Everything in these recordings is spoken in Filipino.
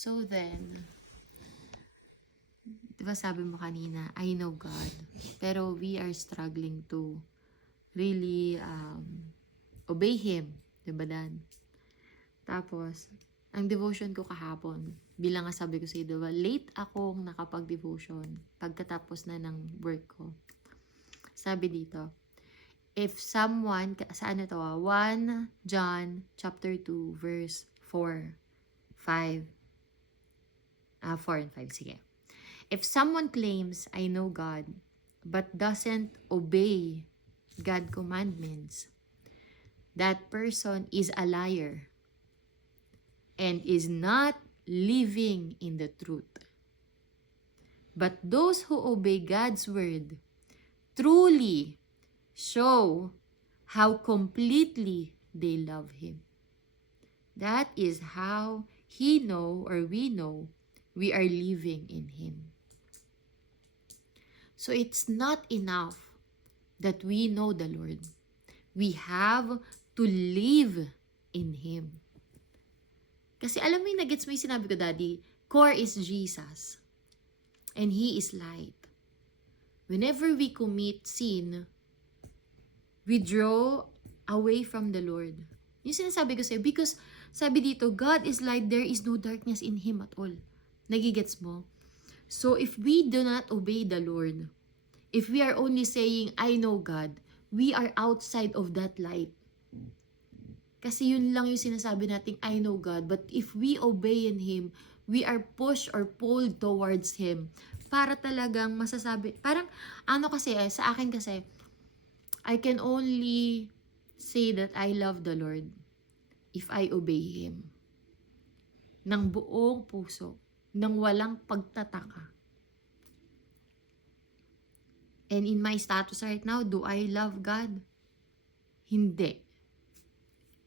So then, di ba sabi mo kanina, I know God, pero we are struggling to really obey Him. Di ba, Dan? Tapos, ang devotion ko kahapon, bilang nga sabi ko sa iyo, diba, late akong nakapag-devotion pagkatapos na ng work ko. Sabi dito, if someone, saan ito 1 John chapter 2 verse 4, 5, 4 and 5, sige. If someone claims, I know God, but doesn't obey God's commandments, that person is a liar and is not living in the truth. But those who obey God's word truly show how completely they love Him. That is how He know, or we know, we are living in Him. So it's not enough that we know the Lord. We have to live in Him. Kasi alam mo yung nagets mo yung sinabi ko, Daddy, core is Jesus. And He is light. Whenever we commit sin, we draw away from the Lord. Yung sinasabi ko sa'yo, because sabi dito, God is light, there is no darkness in Him at all. Nagigets mo? So if we do not obey the Lord, if we are only saying, I know God, we are outside of that light. Kasi yun lang yung sinasabi nating, I know God. But if we obey in Him, we are pushed or pulled towards Him. Para talagang masasabi, parang ano kasi, sa akin kasi, I can only say that I love the Lord if I obey Him. Ng buong puso, ng walang pagtataka. And in my status right now, do I love God? Hindi.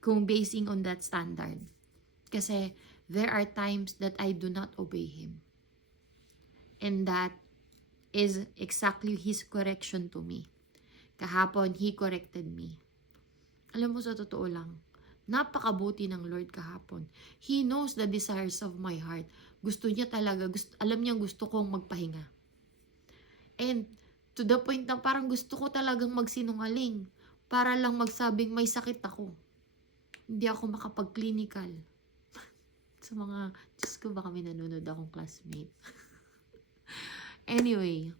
Kung basing on that standard. Kasi there are times that I do not obey Him. And that is exactly His correction to me. Kahapon, He corrected me. Alam mo, sa totoo lang, napakabuti ng Lord kahapon. He knows the desires of my heart. Gusto niya talaga, alam niya gusto kong magpahinga. And to the point na parang gusto ko talagang magsinungaling para lang magsabing may sakit ako. Hindi ako makapag-clinical. Sa mga, Diyos ko, baka may nanonood akong classmate. Anyway.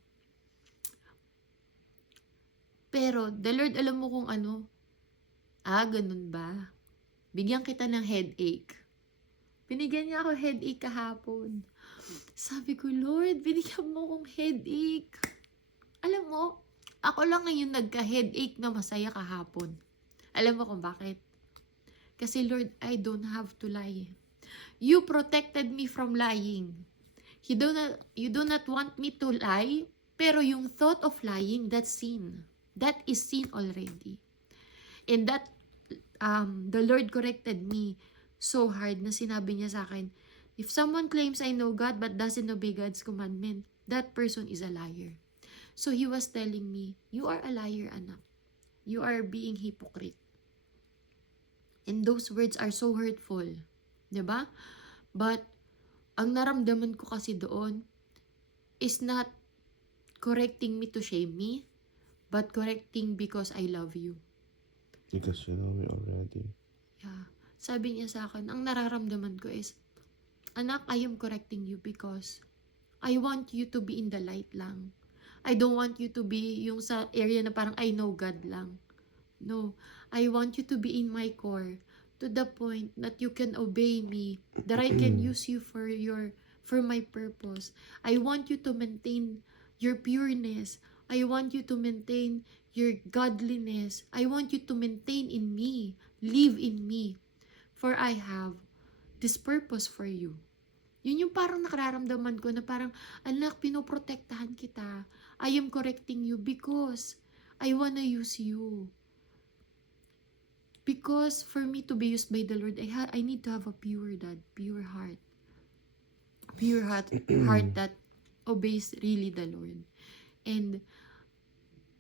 Pero, the Lord, alam mo kung ano? Ganun ba? Bigyan kita ng headache. Binigyan niya ako headache kahapon. Sabi ko, Lord, binigyan mo akong headache. Alam mo, ako lang ngayon nagka-headache na masaya kahapon. Alam mo kung bakit? Kasi Lord, I don't have to lie. You protected me from lying. You do not want me to lie, pero yung thought of lying, that's sin. That is sin already. And that, the Lord corrected me so hard na sinabi niya sa akin, if someone claims I know God but doesn't obey God's commandment, that person is a liar. So He was telling me, you are a liar, anak. You are being hypocrite. And those words are so hurtful. Diba? But, ang naramdaman ko kasi doon is not correcting me to shame me, but correcting because I love you. Because you know me already. Yeah. Sabi niya sa akin, ang nararamdaman ko is, anak, I am correcting you because I want you to be in the light lang. I don't want you to be yung sa area na parang I know God lang. No. I want you to be in my core to the point that you can obey me, that I can use you for my purpose. I want you to maintain your pureness. I want you to maintain your godliness. I want you to maintain in me, live in me. For I have this purpose for you. Yun yung parang nakararamdaman ko na parang, anak, pinoprotektahan kita. I am correcting you because I wanna use you. Because for me to be used by the Lord, I need to have a pure heart. Pure heart that obeys really the Lord. And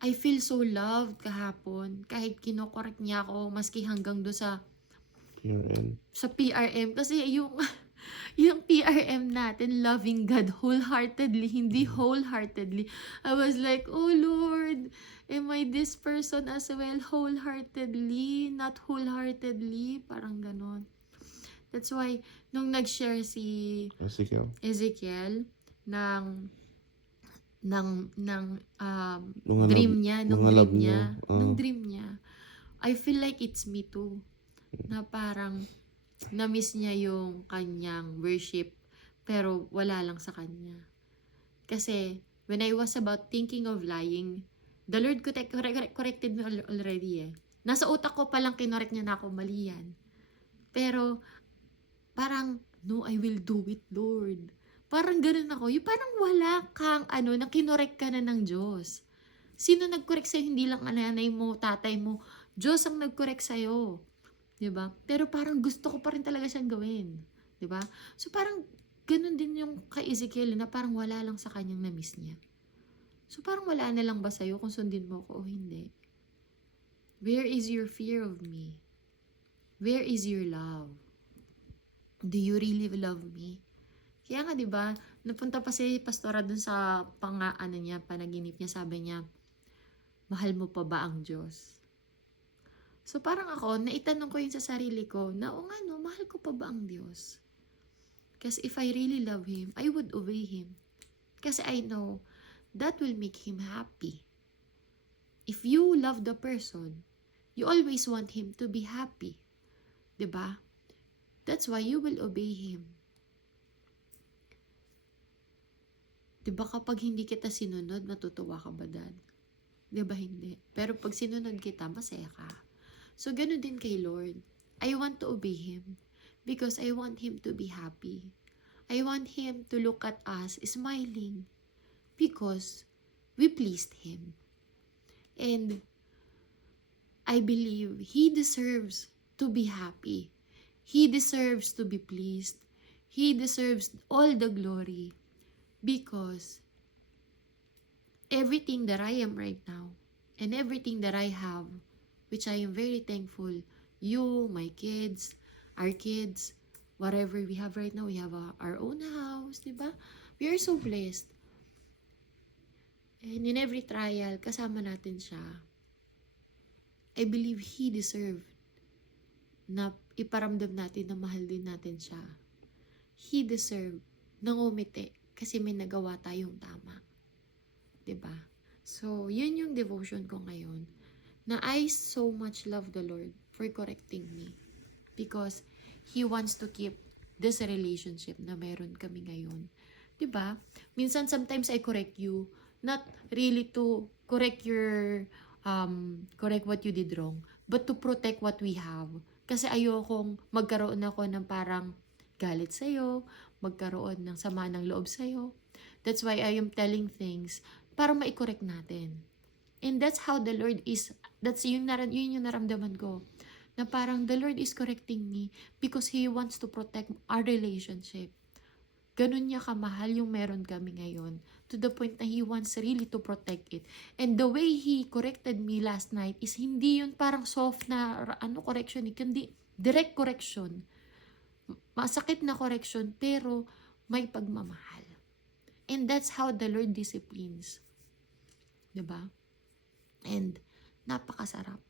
I feel so loved kahapon. Kahit kinokorek niya ako, maski hanggang do sa PRM. PRM. Kasi yung Yung PRM natin, loving God wholeheartedly, hindi wholeheartedly. I was like, oh Lord, am I this person as well wholeheartedly, not wholeheartedly? Parang ganon. That's why, nung nag-share si Ezekiel. Ezekiel ng Mga dream lab, niya, mga lab niyo. nung dream niya, I feel like it's me too. Na parang na-miss niya yung kanyang worship pero wala lang sa kanya. Kasi when I was about thinking of lying, the Lord corrected me already eh. Nasa utak ko palang kinorek niya na ako, mali yan. Pero parang, no, I will do it, Lord. Parang ganun ako. Yung parang wala kang na kinorek ka na ng Diyos. Sino nag-correct sa'yo? Hindi lang nanay mo, tatay mo. Diyos ang nag-correct sa'yo. 'Di ba? Pero parang gusto ko pa rin talaga siyang gawin. 'Di ba? So parang ganun din yung kay Ezekiel na parang wala lang sa kanyang na-miss niya. So parang wala na lang ba sa'yo kung sundin mo ko o hindi? Where is your fear of me? Where is your love? Do you really love me? Kaya nga 'di ba, napunta pa si Pastora dun sa panaginip niya, sabi niya, mahal mo pa ba ang Diyos? So parang ako, naitanong ko yun sa sarili ko na, o nga no, mahal ko pa ba ang Diyos? Kasi if I really love Him, I would obey Him. Kasi I know that will make Him happy. If you love the person, you always want him to be happy. 'Di ba? That's why you will obey Him. 'Di ba kapag hindi kita sinunod, matutuwa ka ba, Dad? 'Di ba hindi? Pero pag sinunod kita, masaya ka. So, ganun din kay Lord. I want to obey Him because I want Him to be happy. I want Him to look at us smiling because we pleased Him. And I believe He deserves to be happy. He deserves to be pleased. He deserves all the glory because everything that I am right now and everything that I have, which I am very thankful, you, my kids, our kids, whatever we have right now, we have our own house, di ba? We are so blessed. And in every trial, kasama natin siya. I believe He deserved na iparamdam natin na mahal din natin siya. He deserved na ngumiti kasi may nagawa tayong tama. Diba? So, yun yung devotion ko ngayon. Na I so much love the Lord for correcting me. Because He wants to keep this relationship na meron kami ngayon. Diba? Minsan, sometimes I correct you. Not really to correct your, correct what you did wrong. But to protect what we have. Kasi ayokong magkaroon ako ng parang galit sa'yo, magkaroon ng sama ng loob sa'yo. That's why I am telling things para ma-correct natin. And that's how the Lord is, yun yung naramdaman ko. Na parang the Lord is correcting me because He wants to protect our relationship. Ganun niya kamahal yung meron kami ngayon. To the point na He wants really to protect it. And the way He corrected me last night is hindi yun parang soft na correction, kundi direct correction. Masakit na correction pero may pagmamahal. And that's how the Lord disciplines. Diba? And napakasarap.